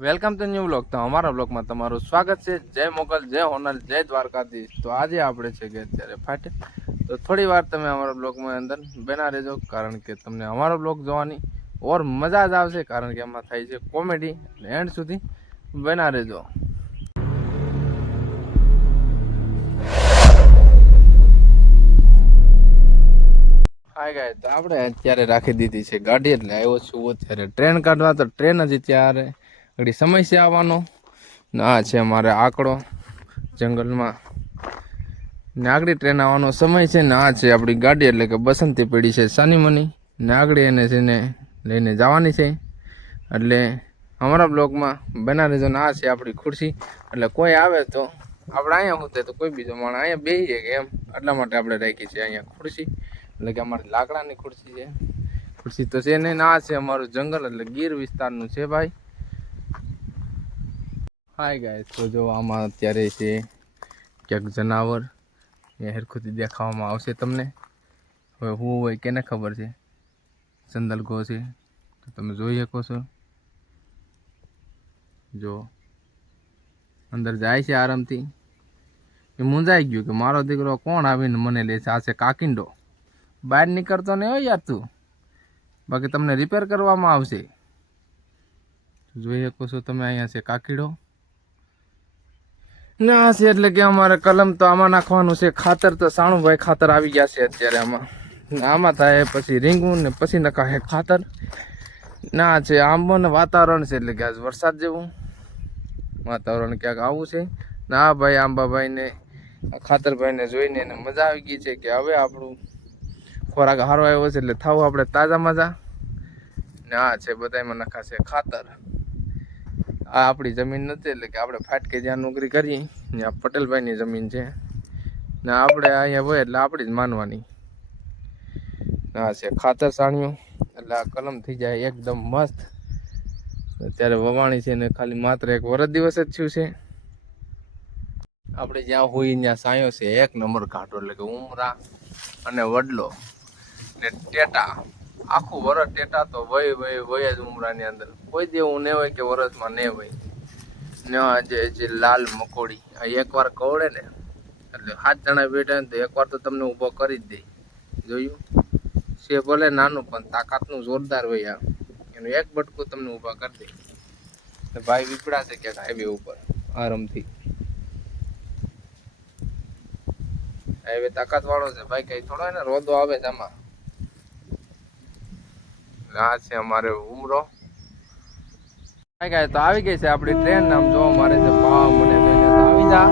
Welcome to new blog તો અમારા બ્લોગમાં તમારું સ્વાગત છે. જય મોગલ, જય હોનર જય દ્વારકાધીશ. તો આજે આપણે છે કે અત્યારે ફાટે. તો થોડી વાર તમે અમારા બ્લોગમાં અંદર બના રહેજો, કારણ કે તમને અમારો બ્લોગ જોવાની ઓર મજા જ આવશે, કારણ કે એમાં થાય છે કોમેડી એટલે એન્ડ સુધી બના રહેજો. હાય ગાય તો આપણે અત્યારે રાખી દીધી છે ગાડી. એટલે આવ્યો છું અત્યારે ટ્રેન કાઢવા. તો ટ્રેન હજી ત્યારે ઘડી સમસ્યા આવવાનો. ને આ છે મારે આંકડો જંગલમાં. ને આગળ ટ્રેન આવવાનો સમય છે ને આ છે આપણી ગાડી એટલે કે બસંતી પેઢી છે સાની મની ને આગળ એને છે ને લઈને જવાની છે. એટલે અમારા બ્લોગમાં બના રહેજો આ છે આપણી ખુરશી. એટલે કોઈ આવે તો આપણે અહીંયા હોતે તો કોઈ બીજો માણસ અહીંયા બેસીએ કે એમ. એટલા માટે આપણે રાખી છે અહીંયા ખુરશી. એટલે કે અમારી લાકડાની ખુરશી છે. ખુરશી તો છે નહીં ને છે અમારું જંગલ એટલે ગીર વિસ્તારનું છે ભાઈ. હાય ગાય તો જો આમાં અત્યારે છે ક્યાંક જનાવર એ હેરખુથી દેખાવામાં આવશે તમને. હવે હું હોય કેને ખબર છે? સંદલગો છે. તો તમે જોઈ શકો છો. જો, અંદર જાય છે આરામથી. એ મૂંઝાઈ ગયું કે મારો દીકરો કોણ આવીને મને લે છે? આ છે કાકિંડો. બહાર નીકળતો નહીં હોય યાર તું. બાકી તમને રિપેર કરવામાં આવશે. જોઈ શકો છો તમે અહીંયા છે કાકીડો. ના છે, એટલે કે અમારે કલમ તો આમાં નાખવાનું છે, ખાતર તો સાણુભાઈ ખાતર આવી ગયા છે અત્યારે આમાં. આમાં થાય પછી રીંગું ને પછી નખાય ખાતર. ના છે આંબો ને વાતાવરણ છે, એટલે કે આજ વરસાદ જેવું. વાતાવરણ ક્યાંક આવું છે. ના ભાઈ, આંબાભાઈને, ખાતરભાઈને જોઈને એને મજા આવી ગઈ છે કે હવે આપણું ખોરાક સારો આવ્યો છે, એટલે થાવું આપણે તાજા મજા. ના છે છે બધામાં નખાશે ખાતર. આ આપણી જમીન નથી, એટલે કે આપણે ફાટકે જ્યાં નોકરી કરીએ, ત્યાં પટેલભાઈની જમીન છે. ને આપણે અહીંયા હોય એટલે આપણી જ માનવાની. આ છે ખાતર સાણ્યું, એટલે આ કલમ થઈ જાય એકદમ મસ્ત. અત્યારે વવાણી છે ને ખાલી માત્ર એક વરસ દિવસ જ થયું છે. આપણે જ્યાં હોઈએ ત્યાં સાયો છે એક નંબર ઘાટો, એટલે કે ઉમરા અને વડલો ને ટેટા. આખું વરસ ટેટા તો વય વય વય જ ઉમરાની અંદર. કોઈ દે એવું ને હોય કે વરસમાં ને હોય. ને આજે જે લાલ મકોડી. એકવાર કવડે ને, એટલે સાત જણા બેઠા ને તો એકવાર તો તમને ઊભો કરી જ દે. જોયું? છે ભલે નાનું, પણ તાકાતનું જોરદાર હોય આ. એનું એક બટકું તમને ઊભા કરી દે. ભાઈ વિપડા છે ક્યાંક હાઈવે ઉપર, આરામથી. હાઈવે તાકાત વાળો છે. ભાઈ કઈ થોડો એને રોદો આવે છે આમાં. આ છે અમારે ઉમરો. કાંઈ કાંઈ તો આવી ગઈ છે આપણી ટ્રેન નામ જોવા મારે છે પાવ મને આવી જા.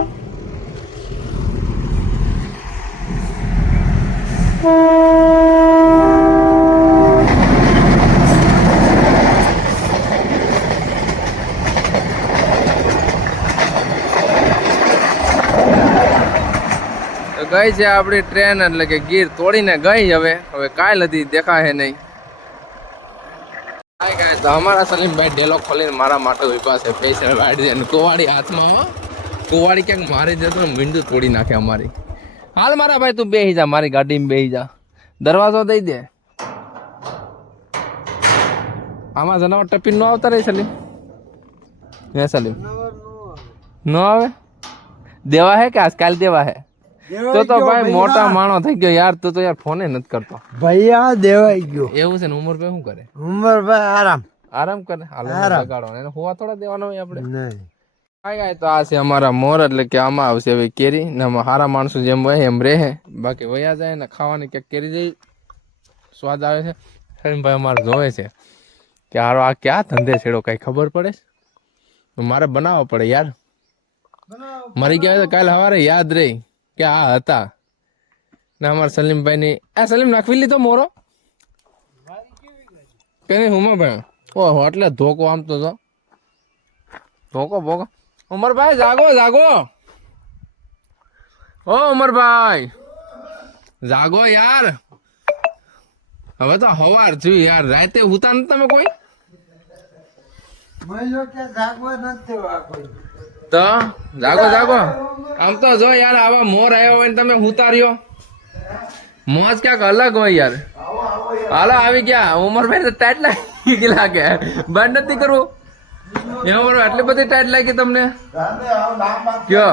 ગઈ છે આપણી ટ્રેન એટલે કે ગીર તોડીને ગઈ હવે. હવે કાંઈ નથી, દેખાય નહીં. કાંઈ કાંઈ તો અમારા સલીમભાઈ ઢેલો ખોલીને મારા માટે ઊભા છે. અને કુવાડી હાથમાં. કુવાડી ક્યાંક મારી જતો ને મીંડું તોડી નાખે અમારી. હાલ મારા ભાઈ તું બેહી જા મારી ગાડીમાં બેહી જા. દરવાજો દઈ દે. આમાં જનાવર ટપીને ન આવતા રહી સલીમ? હે સલીમ? ન આવે? દેવા હે કે આજકાલ દેવા હે? તો તો ભાઈ મોટા માણો થઈ ગયો યાર તું તો યાર ફોને નથી કરતો. ભૈયા દેવાઈ ગયો. એવું છે ને ઉમર ભાઈ શું કરે? ઉમરભાઈ આરામ. આરામ કરે? હાલ. લગાડો એને હોવા થોડા દેવાનો હોય આપણે. નહીં. કાંઈ કાંઈ તો આ છે અમારા મોર એટલે કે આમાં આવશે હવે કેરી ને આમાં સારા માણસો જેમ હોય એમ રહે. બાકી વયા જાય ને ખાવાની ક્યાંક કેરી જઈ સ્વાદ આવે છે. ભાઈ અમારે જોવે છે કે હારો આ ક્યાં ધંધે છેડો કઈ ખબર પડે? મારે બનાવવો પડે યાર. મરી ગયા તો કાલે સવારે યાદ રહી. કે આ હતા? ને સલીમભાઈ ની આ સલીમ નાખવી લીધો મોરો? કે નહીં હુમા ભાઈ? ઓહો, એટલે ધોકો આમ તો ધોકો, ભોકો. ઉમરભાઈ, જાગો જાગો. ઓ, ઉમરભાઈ. જાગો યાર. હવે તો હવાર થયું યાર. રાતે નથી તમે કોઈ. તો જાગો જાગો. આમ તો જો યાર આવા મોર આવ્યો હોય ને તમે ઉતાર્યો. મોજ ક્યાંક અલગ હોય યાર. હાલો આવી ગયા. ઉમરભાઈ તો ટાઈટ લાગી લાગે. બંધ નથી કરવું. એમાં આટલી બધી ટાઈટ લાગી તમને? કયો?